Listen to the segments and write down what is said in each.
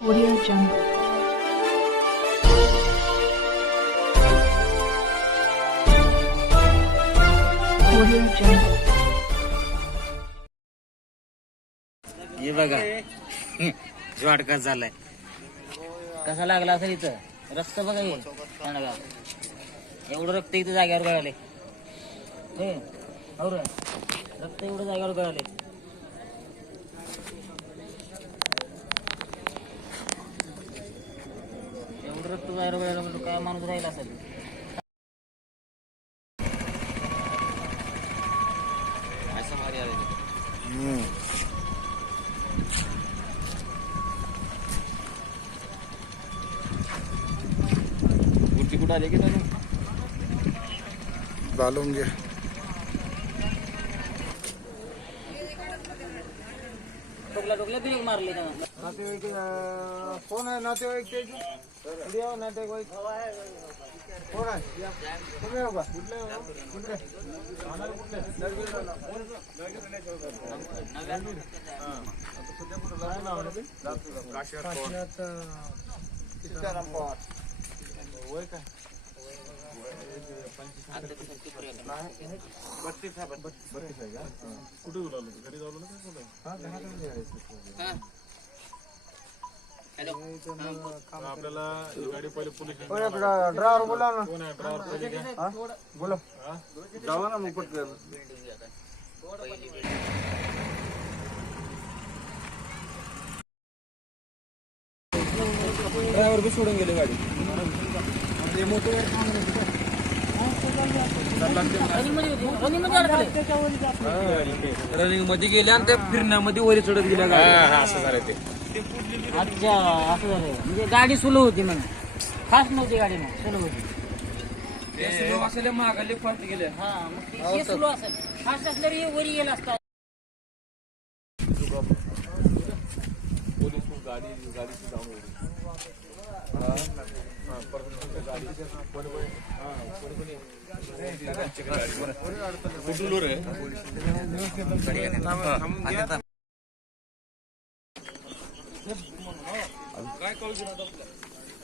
Audio Jungle. Audio Jungle. हे बघा jawed कसा झालाय, कसा लागला असेल इथं. रक्त बघा हे सांडगा, एवढं रक्त इथं जाग्यावर गळाले. हे हो रे, रक्त एवढं जाग्यावर गळाले. एवढं रक्त बाहेर गळालं म्हणजे काय माणूस राहिला असेल. असं भारी आले. कुठे आले की नाही बालुंगे टोकला टोकला बिल मारले का नातेवाईक कोण आहे नातेवाईक नातेवाईक कोण आहे तुम्ही हो का कुठले कुठले सीताराम पवार वय काय 32 आहे का कुठे उलालो घरी जाऊ ना आपल्याला गाडी पहिले पोलीस ड्रायव्हर बोला ना कोण आहे ड्रायव्हर पहिले बोला जावा ना मग पटकन ड्रायव्हर बी सोडून गेले गाडी रनिंग मध्ये गेले आणि त्या फिरण्यामध्ये वरी चढत गेल्या असं झालं ते. अच्छा असं झालं म्हणजे गाडी सुलू होती मग फास्ट नव्हती गाडी, मग सुलू होती. असेल मागाले फास्ट गेले हा मग ते सुलू असेल, फास्ट असल्यावर हे वरी गेला असता. पोलीस गाडीची जाऊन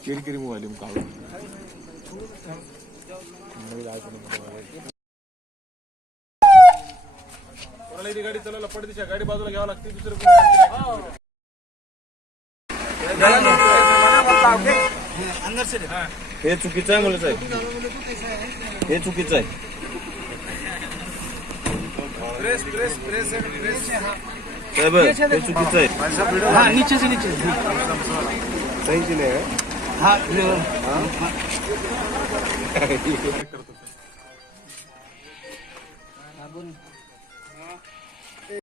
किरकिरी मोबाईल गाडी चालवला पडदिशा गाडी बाजूला घ्यावं लागते दुसरं हे चुकीचं आहे मला साहेब, हे चुकीचं आहे. साहेब हे चुकीचं आहे. नीचे से नीचे सहीची नाही बोल.